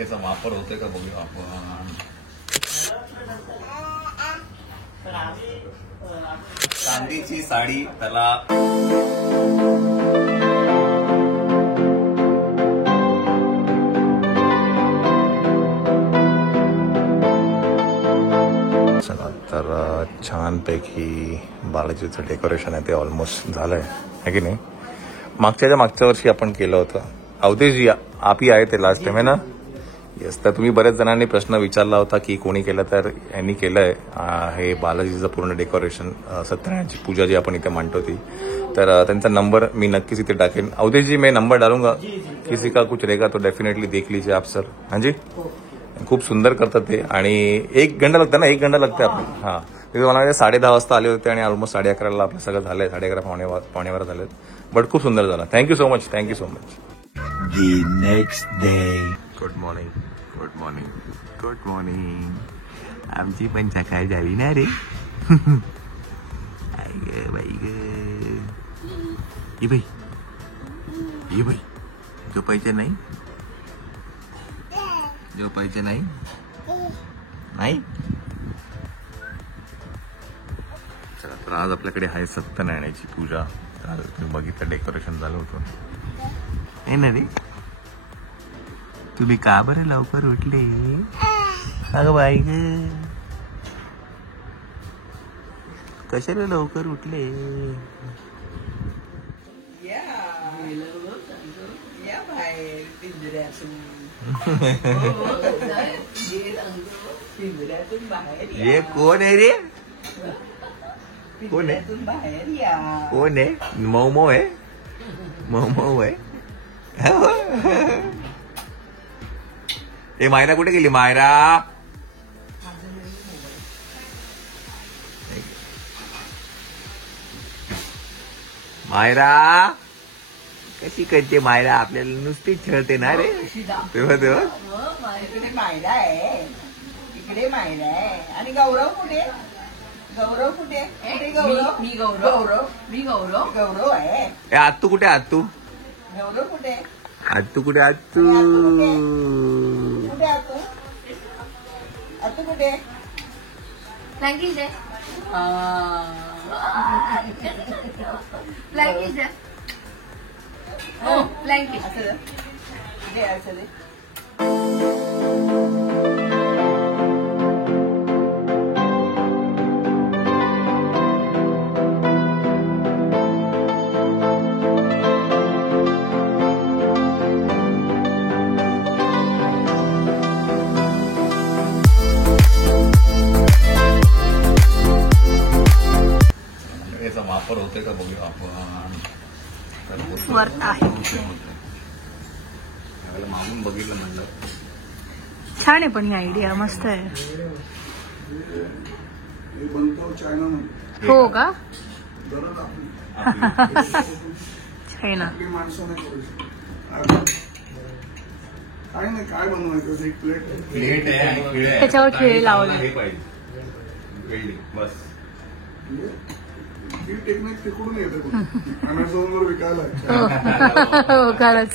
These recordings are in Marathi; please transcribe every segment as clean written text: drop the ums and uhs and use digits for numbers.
याचा वापर होतोय का बघूया आपण. चांदीची साडी त्याला तर छानपैकी बालाजीचं डेकोरेशन आहे ते ऑलमोस्ट झालंय है की नाही. मागच्या वर्षी आपण केलं होतं. अवधेश जी आप ही आहे ते लास्ट टाइम आहे ना. येस. तर तुम्ही बऱ्याच जणांनी प्रश्न विचारला होता की कोणी केलं, तर यांनी केलंय हे बालाजीचं पूर्ण डेकोरेशन. सत्यनारायणची पूजा जी आपण इथे मांडतो ती. तर त्यांचा नंबर मी नक्कीच इथे टाकेन. अवधेश जी मैं नंबर डालूंगा, किसी का कुछ रहेगा तो डेफिनेटली देख लीजिए आप सर. हाँ जी. खूप सुंदर करतात ते. आणि 1 घंटा लागतं ना, 1 घंटा लागते आपण. हां, तिथे मला 10:30 वाजता आले होते आणि ऑलमोस्ट 11:30ला आपलं सगळं झालंय. 11:30 पावणे 12 झालेत. बट खूप सुंदर झालं. Thank you so much. Thank you so much. The next day. Good morning. Good morning. Good morning. आमची पण सकाळ झाली ना रे. बाई ग. ये बाई झोपायचं नाही. झोपायचं नाही. नाही. चला, तर आज आपल्याकडे आहे सत्यनारायणाची पूजा. तुम्ही बघितलं डेकोरेशन झालं होतं हे ना रे. तुम्ही का बरं लवकर उठले. अगं बाई ग, कशाला लवकर उठले. ये कोण आहे रे. कोण आहे. कोण आहे. मऊ आहे. मऊ आहे. ए मायरा कुठे गेली. मायरा मायरा कशी करते. मायरा आपल्याला नुसतीच छळते ना रे. तेव्हा इकडे मायरा आहे. इकडे मायरा आहे. आणि गौरव कुठे. गौरव कुठे. गौरव. मी गौरव आहे. आत्तू कुठे. आत्तू. गौरव कुठे. आत्तू कुठे. आत्तू कुठे. आत्तू कुठे. ब्लँकेट दे. ब्लँकेट दे. हो ब्लँकेट. असं दे. याचा वापर होतोय का बघूया आपण. वर्थ आहे. मागून बघितलं म्हणलं. छान आहे पण ही आयडिया मस्त आहे. हो का. चायना काय बनवायचं. एक प्लेट आहे आणि खिळे आहे. त्याच्यावर खिळे लावले. हे पाहिजे बिल्डिंग बस. ही टेक्निक तिकडून येते. अमेझॉनवर विकायला. हो खरंच.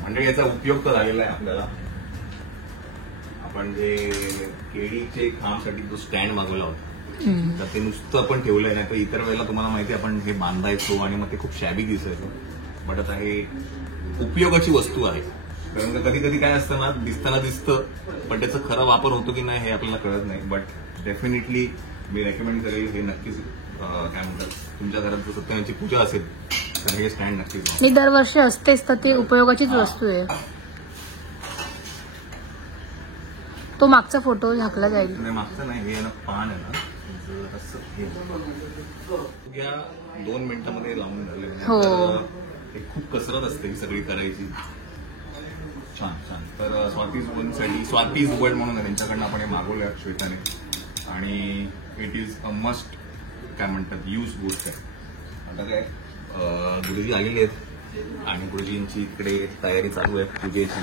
म्हणजे याचा उपयोग तर झालेला आहे आपल्याला. आपण जे केळीचे खांबसाठी जो स्टँड मागवला होता, तर ते नुसतं आपण ठेवलंय. नाही तर इतर वेळेला तुम्हाला माहिती आपण हे बांधायचो आणि मग ते खूप शॅबी दिसायचं. बट आता हे उपयोगाची वस्तू आहे. कारण कधी कधी काय असतं ना, दिसताना दिसतं पण त्याचा खरा वापर होतो की नाही हे आपल्याला कळत नाही. बट डेफिनेटली मी रेकमेंड करेल हे नक्कीच. काय म्हणतात, तुमच्या घरात जर सत्यनारायणची पूजा असेल तर हे स्टँड नक्कीच. मी दरवर्षी असतेच, तर ते उपयोगाचीच वस्तू आहे. तो मागचा फोटो झाकला जाईल. नाही मागचं नाही, हे ना पान आहे ना घ्या. 2 मिनिटांमध्ये लावून झाले. हो. हे खूप कसरत असते ही सगळी करायची. छान छान. तर स्वाती जुबड म्हणून त्यांच्याकडनं आपण हे मागवलं श्वेताने. आणि इट इज अ मस्ट काय म्हणतात यूज गोष्ट आहे. आता काय गुरुजी आलेले आहेत आणि गुरुजींची इकडे तयारी चालू आहे पूजेची.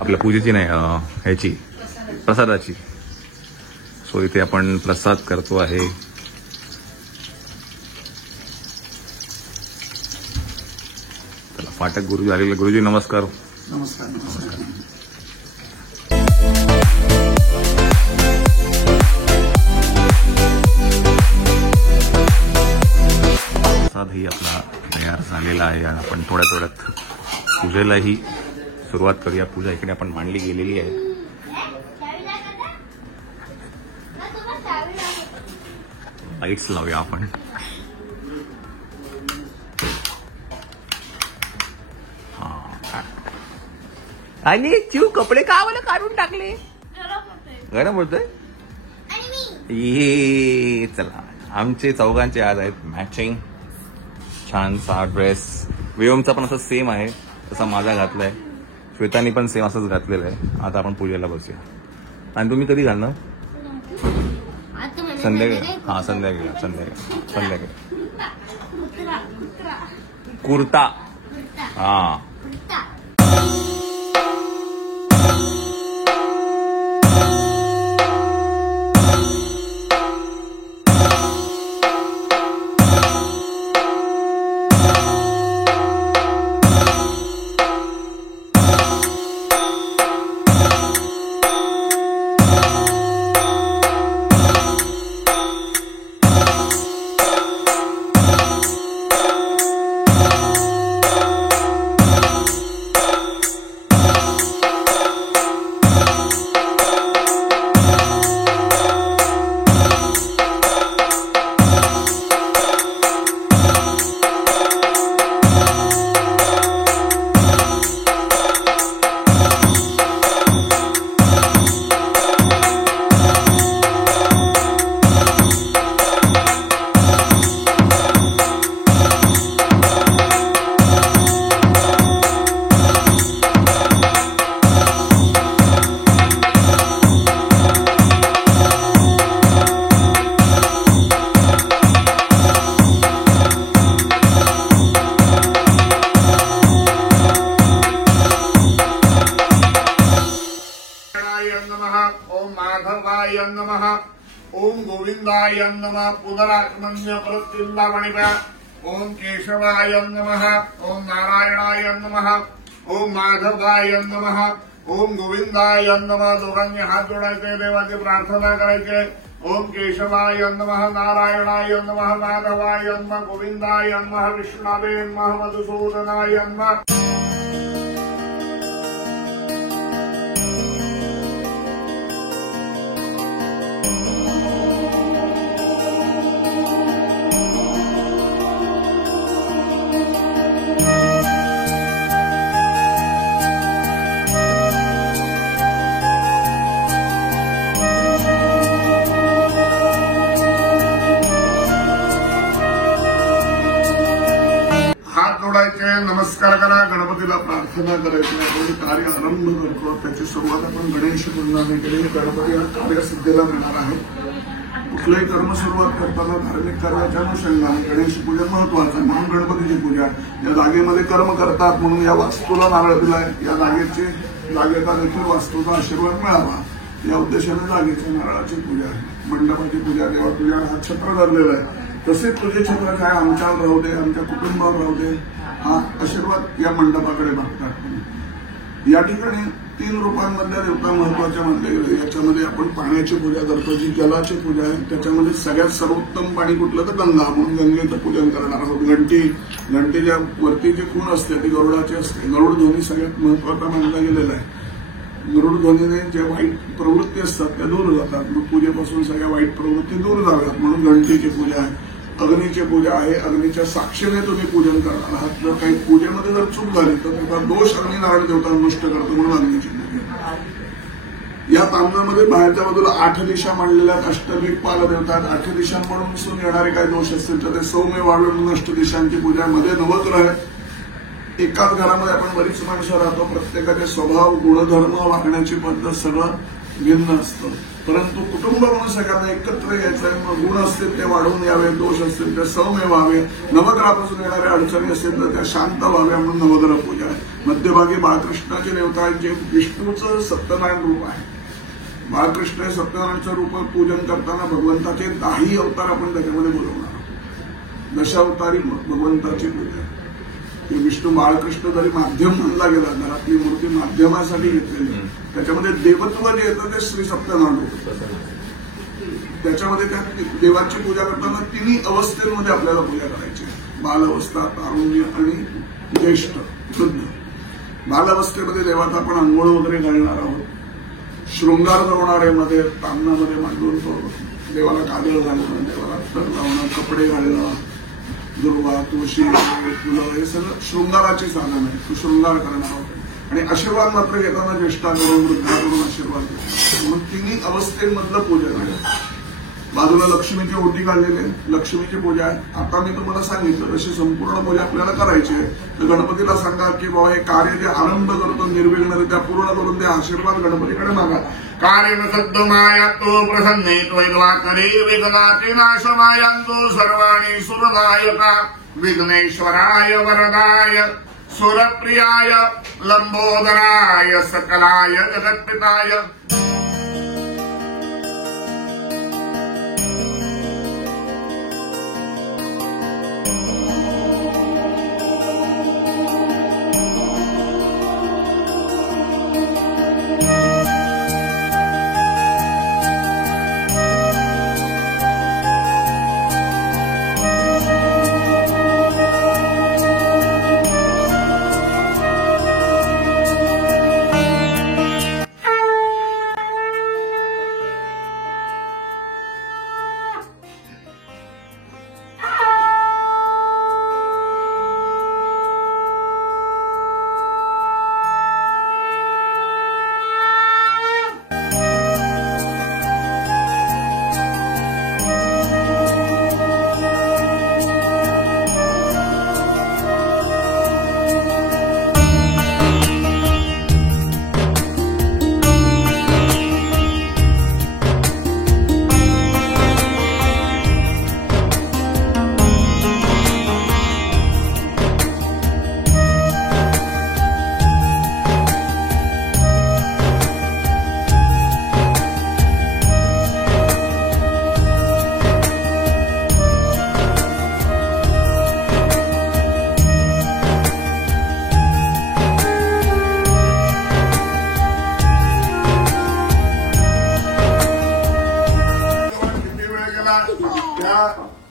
आपल्या पूजेची नाही, ह्याची प्रसादाची. सो इथे आपण प्रसाद करतो आहे. चला फाटक गुरुजी आलेले. गुरुजी नमस्कार. नमस्कार नमस्कार. प्रसादही आपला तयार झालेला आहे आणि आपण थोड्यात पूजेलाही सुरुवात करूया. पूजा इकडे आपण मांडली गेलेली आहे. लाईट्स लावूया आपण. आणि चिव कपडे का मला काढून टाकले? गरम होतोय. ये चला आमचे चौघांचे आज आहेत मॅचिंग छानसा ड्रेस. वियोमचा पण असं सेम आहे तसा माझा घातलाय. श्वेतानी पण सेम असंच घातलेलं आहे. आता आपण पूजेला बसूया. आणि तुम्ही कधी घालणार? संध्याकाळी. हा संध्याकाळी कुर्ता. हा ओम गोविंदाय नमः. पुनरात्मन्य प्रतिल्लावणिपा. ओम केशवाय नमः. ओम नारायणाय नमः. ओम माधवाय नमः. ओम गोविंदाय नमः. दोघांनी हात जोडायचे, देवाची प्रार्थना करायचे. ओम केशवाय नमः. नारायणाय नमः. माधवाय नमः. गोविंदाय नमः. विष्णवे नमः. मधुसूदनाय नमः. नमस्कार करा. गणपतीला प्रार्थना करायची. आपण कार्य आरंभ करतो त्याची सुरुवात आपण गणेश पूजनाने केली. गणपती हा कार्यसिद्धीला मिळणार आहे. कुठलंही कर्म सुरुवात करताना धार्मिक कार्याच्या अनुषंगाने गणेश पूजन महत्वाचं आहे. म्हणून गणपतीची पूजा या जागेमध्ये कर्म करतात म्हणून या वास्तूला नारळ दिलाय. या जागेचा देखील वास्तूचा आशीर्वाद मिळावा या उद्देशाने जागेच्या नारळाची पूजा आहे. मंडपाची पूजा, देवा पूजा हा छत्र धरलेला आहे. तसे तुझे छत्र काय आमच्यावर राहू दे, आमच्या कुटुंबावर राहू दे हा आशीर्वाद या मंडपाकडे मागतात. या ठिकाणी 3 रूपांमधल्या देवता महत्वाच्या मानले गेले. याच्यामध्ये आपण पाण्याची पूजा करतो जी जलाची पूजा आहे. त्याच्यामध्ये सगळ्यात सर्वोत्तम पाणी कुठलं तर गंगा म्हणून गंगेचं पूजन करणार आहोत. घंटेच्या वरती जी खूण असते ती गरुडाची असते. गरुड ध्वनी सगळ्यात महत्वाचा मानला गेलेला आहे. गरुड ध्वनीने ज्या वाईट प्रवृत्ती असतात त्या दूर जातात. मग पूजेपासून सगळ्या वाईट प्रवृत्ती दूर जाव्यात म्हणून घंटेची पूजा आहे. अग्नीची पूजा आहे. अग्नीच्या साक्षीने तुम्ही पूजन करणार आहात. जर काही पूजेमध्ये जर चूक झाली तर त्याचा दोष अग्निनारायण देवता नष्ट करतो म्हणून अग्नीची पूजा. या तांदळामध्ये बाहेरच्या बाजूला 8 दिशा मांडलेल्या आहेत. अष्टदिक्पाल देवतात. 8 दिशांकडून येणारे काही दोष असतील तर ते सौम्य वाढवून अष्ट दिशांची पूजा. मध्ये नवग्रह. एकाच घरामध्ये आपण बरीच माणसं राहतो. प्रत्येकाचे स्वभाव, गुणधर्म, वागण्याची पद्धत सगळं भिन्न असतं. परंतु कुटुंब म्हणून सगळ्यांना एकत्र यायचं आहे. मग गुण असतील ते वाढवून यावे, दोष असतील ते सौम्य व्हावे, नवग्रहापासून येणाऱ्या अडचणी असतील तर त्या शांत व्हाव्या म्हणून नवग्रह पूजा आहे. मध्यभागी बाळकृष्णाचे देवता आहेत जे विष्णूचं सत्यनारायण रूप आहे. बाळकृष्ण हे सत्यनारायणचं रूप पूजन करताना भगवंताचे 10 अवतार आपण त्याच्यामध्ये बोलवणार आहोत. दशावतारी भगवंताची पूजा. की विष्णू बाळकृष्ण जरी माध्यम मानला गेला, घरातली मूर्ती माध्यमासाठी घेतलेली, त्याच्यामध्ये देवत्व जे येतं ते श्री सत्यनारायण. त्याच्यामध्ये त्या देवाची पूजा करताना तिन्ही अवस्थेमध्ये आपल्याला पूजा करायची. बालावस्था, तारुण्य आणि ज्येष्ठ वृद्ध. बालावस्थेमध्ये देवाचा आपण आंघोळ वगैरे घालणार आहोत. शृंगार करणाऱ्यामध्ये तामणामध्ये मांडून तो देवाला काजळ घालणं, देवाला तर लावणं, कपडे घालणं, दुर्वा, तुळशी, फुलं हे सगळं शृंगाराचे साधन आहे. तो शृंगार करणार आहोत. आणि आशीर्वाद मात्र घेताना ज्येष्ठाकडून वृद्धाकडून आशीर्वाद घेतो. मग तिन्ही अवस्थेमधलं पूजन आहे. बाजूला लक्ष्मीची ओटी काढलेली आहे, लक्ष्मीची पूजा आहे. आता मी तुम्हाला सांगितलं तशी संपूर्ण पूजा आपल्याला करायची आहे. तर गणपतीला सांगा की बाबा हे कार्य जे आरंभ करतो निर्विघ्नरित्या पूर्ण करून द्या, आशीर्वाद गणपतीकडे मागा. कार्यम सद्मायातो प्रसन्ने त्वैद्वा करे विघ्नाति नाशमायांतो सर्वाणि सुरनायका विघ्नेश्वराय वरदाय सुरप्रियाय लंबोदराय सकलाय जगत्पिताय.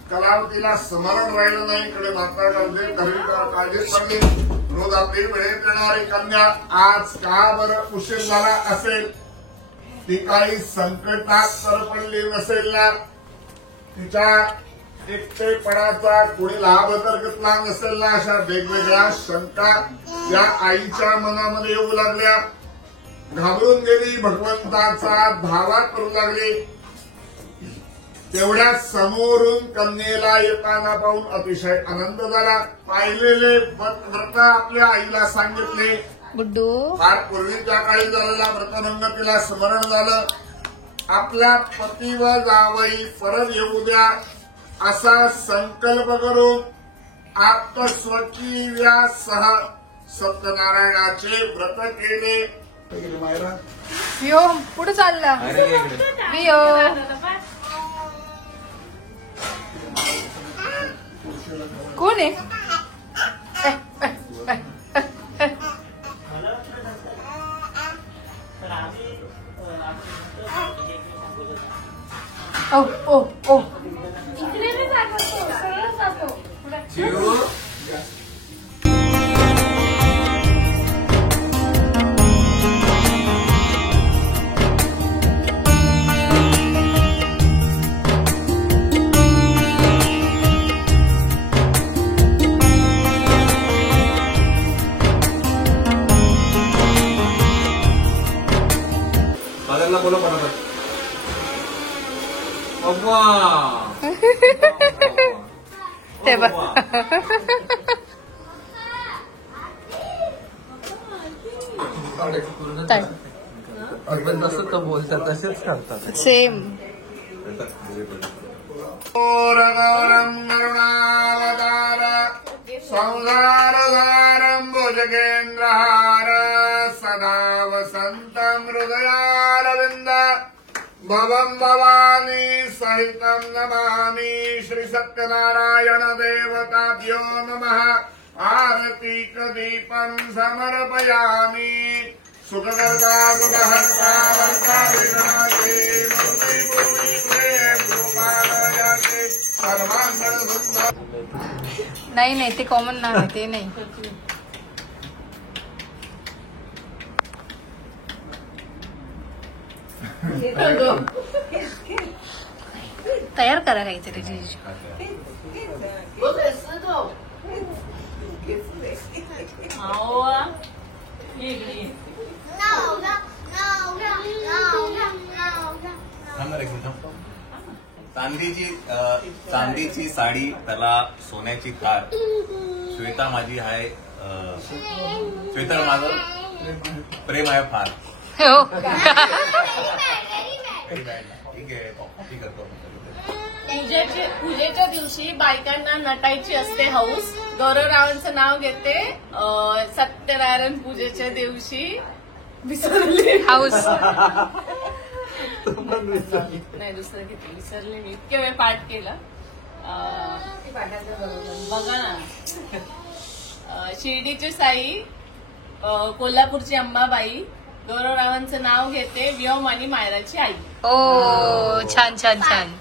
कलावतीला स्मरण राहिलं नाही. इकडे महात्मा गांधी काळजीत पडली. रोज आपली वेळेत येणारी कन्या आज का बरं उशीर झाला असेल? ती काही संकटात तर पडली नसेल ना? तिच्या एकटेपणाचा कोणी लाभ तर घेतला नसेल ना? अशा वेगवेगळ्या शंका त्या आईच्या मनामध्ये येऊ लागल्या. घाबरून गेली, भगवंताचा धावा करू लागली. तेवढ्या समोरून कन्येला येताना पाहून अतिशय आनंद झाला. पाहिलेले व्रत आपल्या आईला सांगितले. गुड्डू फार पूर्वीच्या काळी झालेला व्रतभंग तिला स्मरण झालं. आपल्या पती व जावई परत येऊ द्या असा संकल्प करून आत्मस्वकीयासह सत्यनारायणाचे व्रत केले. मायरा वियो पुढे चालला. वियो कोण आहे? ओ ओ ओ बादलला बोलो पटापट. अव्वा ते बघ. जसं तो बोलतात तसेच करतात. सेम. गौरम करुणावतार संसारधारं भुजगेन्द्रहार सदा वसन्तं हृदयारविन्द भवं भवानी सहितं नमामि. श्री सत्यनारायण देवताभ्यो नमः. आरतीक दीपं समर्पयामि सुखकर्ता सुखहर्ता वर्ता विनाशे भूमि भूमि प्रेम गोपालयाते सर्वांगण सुंदर. नाही ते कॉमन नाव आहे ते नाही. तयार करा काहीतरी जीजू. चांदीची साडी त्याला सोन्याची थार. श्वेता माझी आहे श्वेता माझं प्रेम आहे फार. हो ठीक आहे ठीक करतो. पूजेच्या दिवशी बायकांना नटायची असते हौस. गौरवरावांचं नाव घेते. सत्यनारायण पूजेच्या दिवशी विसरले हाऊस. नाही दुसरं घेते विसरले मी. इतके वेळ पाठ केलं. बघा ना. शिर्डीची साई, कोल्हापूरची अंबाबाई, गौरवरावांचं नाव घेते, व्योम आणि मायराची आई. ओ छान छान छान.